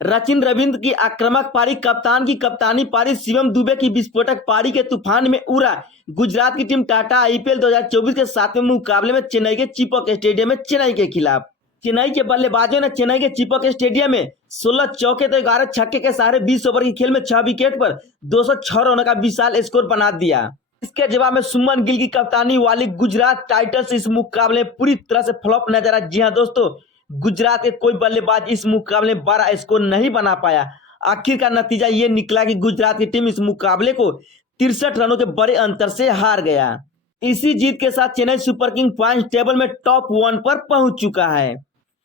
सचिन रविंद्र की आक्रामक पारी, कप्तान की कप्तानी पारी, शिवम दुबे की विस्फोटक पारी के तूफान में उड़ा गुजरात की टीम टाटा आईपीएल 2024 के 7वें मुकाबले में चेन्नई के चीपक स्टेडियम में चेन्नई के खिलाफ। चेन्नई के बल्लेबाजों ने चेन्नई के चीपक स्टेडियम में 16 चौके तो 11 छक्के के सहारे 20 ओवर की खेल में 6 विकेट पर 206 रनों का विशाल स्कोर बना दिया। इसके जवाब में सुमन गिल की कप्तानी वाली गुजरात टाइटंस इस मुकाबले में पूरी तरह से फ्लॉप नजर आई। जी हां दोस्तों, गुजरात के कोई बल्लेबाज इस मुकाबले में बड़ा स्कोर नहीं बना पाया। आखिर का नतीजा ये निकला कि गुजरात की टीम इस मुकाबले को 63 रनों के बड़े अंतर से हार गया। इसी जीत के साथ Chennai super king point table में टॉप 1 पर पहुंच चुका है।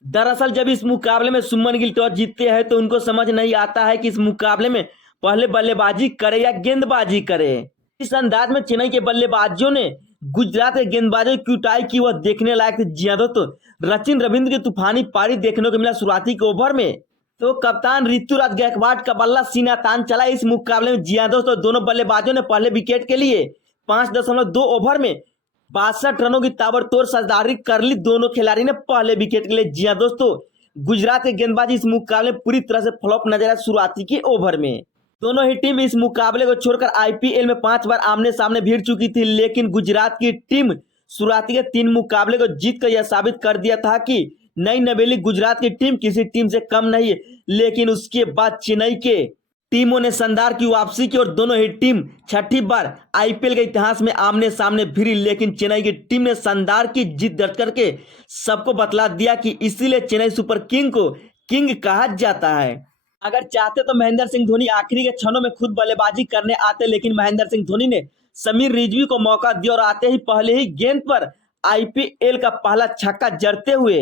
दरअसल जब इस मुकाबले में सुमन गिल टॉस जीतते हैं तो उनको समझ नहीं आता है कि इस मुकाबले में पहले बल्लेबाजी करे या गेंदबाजी करे। इस अंदाज में चेन्नई के बल्लेबाजों ने गुजरात के गेंदबाजों की कुटाई की, वह देखने लायक थी। जी हां दोस्तों, सचिन रविंद्र की तूफानी पारी देखने को मिला शुरुआती के ओवर में, तो कप्तान ऋतुराज गायकवाड़ का बल्ला सीना तान चला इस मुकाबले में। जी हां दोस्तों, दोनों बल्लेबाजों ने पहले विकेट के लिए 5.2 ओवर में 62 रनों की ताबड़तोड़ साझेदारी कर ली। दोनों खिलाड़ी ने पहले विकेट के लिए। जी हां दोस्तों, गुजरात के गेंदबाजी इस मुकाबले में पूरी तरह से फ्लॉप नजर आया शुरुआती के ओवर में। दोनों ही टीम इस मुकाबले को छोड़कर आईपीएल में 5 बार आमने सामने भिड़ चुकी थी, लेकिन गुजरात की टीम शुरुआती के 3 मुकाबले को जीतकर यह साबित कर दिया था कि नई नवेली गुजरात की टीम किसी टीम से कम नहीं है। लेकिन उसके बाद चेन्नई के टीमों ने शानदार की वापसी की और दोनों ही टीम छठी बार आईपीएल के इतिहास में आमने सामने भिड़ी, लेकिन चेन्नई की टीम ने शानदार की जीत दर्ज करके सबको बतला दिया कि इसीलिए चेन्नई सुपर किंग को किंग कहा जाता है। अगर चाहते तो महेंद्र सिंह धोनी आखिरी के क्षणों में खुद बल्लेबाजी करने आते, लेकिन महेंद्र सिंह धोनी ने समीर रिजवी को मौका दिया और आते ही पहले ही गेंद पर आईपीएल का पहला छक्का जड़ते हुए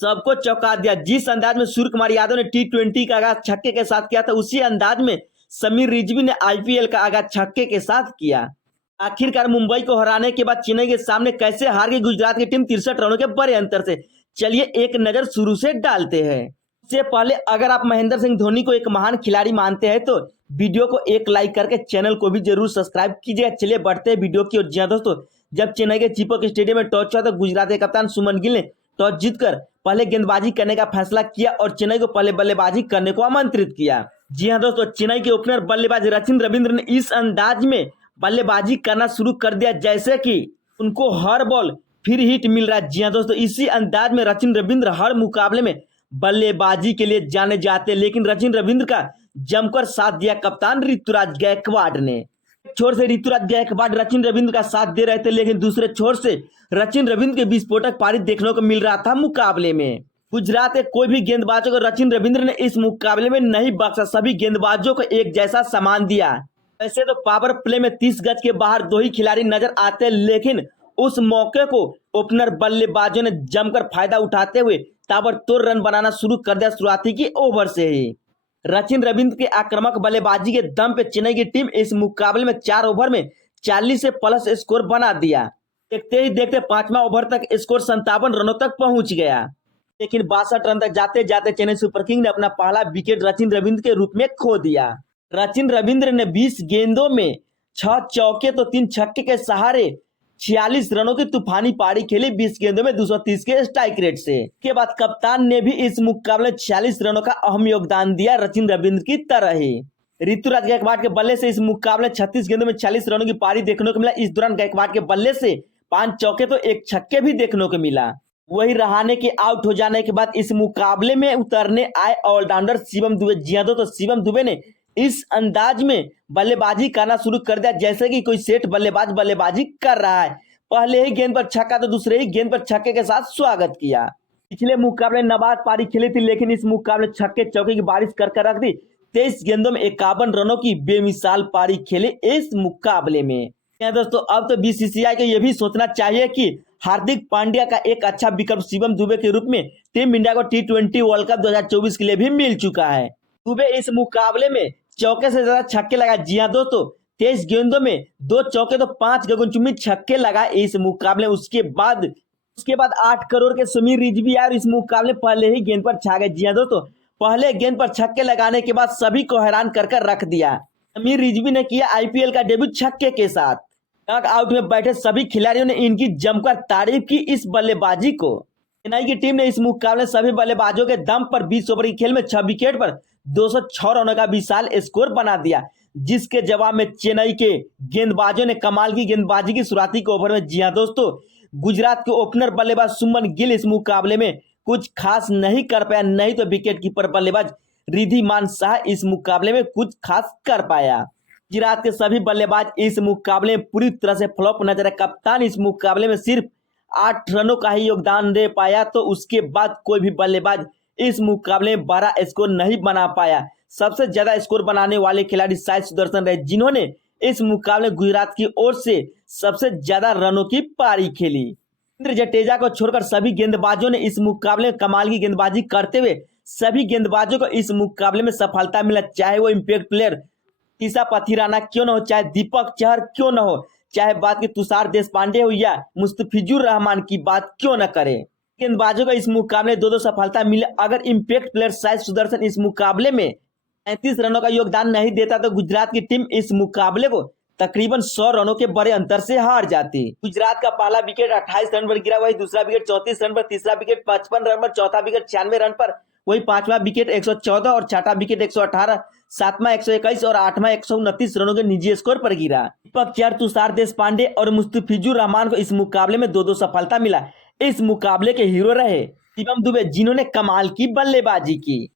सबको चौंका दिया। जिस अंदाज में सूर्य कुमार यादव ने टी20 का आगाज छक्के के साथ किया था, उसी अंदाज में समीर रिजवी ने आईपीएल का आगाज छक्के के साथ किया। आखिरकार मुंबई को हराने के बाद चेन्नई के सामने कैसे हार गई गुजरात की टीम 63 रनों के बड़े अंतर से, चलिए एक नजर शुरू से डालते हैं। इससे पहले अगर आप महेंद्र सिंह धोनी को एक महान खिलाड़ी मानते हैं तो वीडियो को एक लाइक करके चैनल को भी जरूर सब्सक्राइब कीजिएगा। चलिए बढ़ते हैं वीडियो की ओर। जी हां दोस्तों, जब चेन्नई के चीपक स्टेडियम में टॉस हुआ तो गुजरात के कप्तान सुमन गिल ने टॉस जीतकर पहले गेंदबाजी करने का फैसला किया और चेन्नई को पहले बल्लेबाजी करने को आमंत्रित किया। जी हां दोस्तों, चेन्नई के ओपनर बल्लेबाज सचिन रविंद्र ने इस अंदाज में बल्लेबाजी करना शुरू कर दिया जैसे कि उनको हर बॉल फिर हिट मिल रहा है। जी हां दोस्तों, इसी अंदाज में सचिन रविंद्र हर मुकाबले में बल्लेबाजी के लिए जाने जाते, लेकिन सचिन रविंद्र का जमकर साथ दिया कप्तान ऋतुराज गायकवाड़ ने। एक छोर से ऋतुराज गायकवाड़ सचिन रविंद्र का साथ दे रहे थे, लेकिन दूसरे छोर से सचिन रविंद्र के विस्फोटक पारी देखने को मिल रहा था मुकाबले में। गुजरात के कोई भी गेंदबाजों को सचिन रविंद्र ने इस मुकाबले में नहीं बख्शा, सभी गेंदबाजों को एक जैसा सामान दिया। वैसे तो पावर प्ले में 30 गज के बाहर 2 ही खिलाड़ी नजर आते, लेकिन उस मौके को ओपनर बल्लेबाजों ने जमकर फायदा उठाते हुए ताबड़तोड़ रन बनाना शुरू कर दिया शुरुआती की ओवर से ही। सचिन रविंद्र के आक्रामक बल्लेबाजी के दम पे चेन्नई की टीम इस मुकाबले में 4 ओवर में 40 से प्लस स्कोर बना दिया। देखते ही देखते 5वां ओवर तक स्कोर 57 रनों तक पहुंच गया, लेकिन 62 रन तक जाते जाते चेन्नई सुपर किंग ने अपना पहला विकेट सचिन रविंद्र के रूप में खो दिया। सचिन रविंद्र ने 20 गेंदों में 6 चौके तो 3 छक्के के सहारे 46 रनों की तूफानी पारी खेली 20 गेंदों में 230 के स्ट्राइक रेट से। के बाद कप्तान ने भी इस मुकाबले 46 रनों का अहम योगदान दिया सचिन रविंद्र की तरह ही। ऋतुराज गायकवाड़ के बल्ले से इस मुकाबले 36 गेंदों में 40 रनों की पारी देखने को मिला। इस दौरान गायकवाड़ के बल्ले से 5 चौके तो 1 छक्के भी देखने को मिला। वही रहाणे के आउट हो जाने के बाद इस मुकाबले में उतरने आए ऑलराउंडर शिवम दुबे। जी हां दोस्तों, शिवम दुबे ने इस अंदाज में बल्लेबाजी करना शुरू कर दिया जैसे कि कोई सेठ बल्लेबाज बल्लेबाजी कर रहा है। पहले ही गेंद पर छक्का तो दूसरे ही गेंद पर छक्के के साथ स्वागत किया। पिछले मुकाबले नबाद पारी खेली थी, लेकिन इस मुकाबले छक्के चौके की बारिश कर रख दी। 23 गेंदों में 51 रनों की बेमिसाल पारी खेली इस मुकाबले में। दोस्तों, अब तो बीसीसीआई को यह भी सोचना चाहिए कि हार्दिक पांड्या का एक अच्छा विकल्प शिवम दुबे के रूप में टीम इंडिया को टी20 वर्ल्ड कप 2024 के लिए भी मिल चुका है। दुबे इस मुकाबले में चौके से ज्यादा छक्के लगा। जी हां दोस्तों, 23 गेंदों में 2 चौके तो 5 गगनचुंबी छक्के लगाए इस मुकाबले। उसके बाद 8 करोड़ के समीर रिजवी आए और इस मुकाबले पहले ही गेंद पर छा गए। जी हां दोस्तों, पहले गेंद पर छक्के लगाने के बाद सभी को हैरान कर रख दिया। समीर रिजवी ने किया आईपीएल का डेब्यू छक्के के साथ। डग आउट में बैठे सभी खिलाड़ियों ने इनकी जमकर तारीफ की इस बल्लेबाजी को। चेन्नई की टीम ने इस मुकाबले सभी बल्लेबाजों के दम पर 20 ओवर की खेल में 6 विकेट पर 206 रनों का विशाल स्कोर बना दिया, जिसके जवाब में चेन्नई के गेंदबाजों ने कमाल की गेंदबाजी की शुरुआती के ओवर में। जी हां दोस्तों, गुजरात के ओपनर बल्लेबाज सुमन गिल इस मुकाबले में कुछ खास नहीं कर पाया, नहीं तो विकेट कीपर बल्लेबाज रिद्धिमान शाह इस मुकाबले में कुछ खास कर पाया। गुजरात के सभी बल्लेबाज इस मुकाबले में पूरी तरह से फ्लॉप नजर आए। कप्तान इस मुकाबले में सिर्फ 8 रनों का ही योगदान दे पाया, तो उसके बाद कोई भी बल्लेबाज इस मुकाबले में बड़ा स्कोर नहीं बना पाया। सबसे ज्यादा स्कोर बनाने वाले खिलाड़ी साई सुदर्शन रहे, जिन्होंने इस मुकाबले गुजरात की ओर से सबसे ज्यादा रनों की पारी खेली। रविंद्र जडेजा को छोड़कर सभी गेंदबाजों ने इस मुकाबले में कमाल की गेंदबाजी करते हुए सभी गेंदबाजों को इस मुकाबले में सफलता मिला, चाहे वो इम्पैक्ट प्लेयर तीसा पथिराना क्यों न हो, चाहे दीपक चहर क्यों न हो, चाहे बात की तुषार देशपांडे हो या मुस्तफिजुर रहमान की बात क्यों न करे। गेंदबाजों को इस मुकाबले में 2-2 सफलता मिले। अगर इम्पैक्ट प्लेयर साई सुदर्शन इस मुकाबले में 35 रनों का योगदान नहीं देता तो गुजरात की टीम इस मुकाबले को तकरीबन 100 रनों के बड़े अंतर से हार जाती। गुजरात का पहला विकेट 28 रन पर गिरा, वही दूसरा विकेट 34 रन पर, तीसरा विकेट 55 रन पर, चौथा विकेट 96 रन पर, वही पांचवा विकेट 114 और छठा विकेट 118, सातवां 121 और आठवां 129 रनों के निजी स्कोर पर गिरा। दीपक चहर, तुषार देशपांडे और मुस्तफिजुर रहमान को इस मुकाबले में 2-2 सफलता मिला। इस मुकाबले के हीरो रहे शिवम दुबे, जिन्होंने कमाल की बल्लेबाजी की।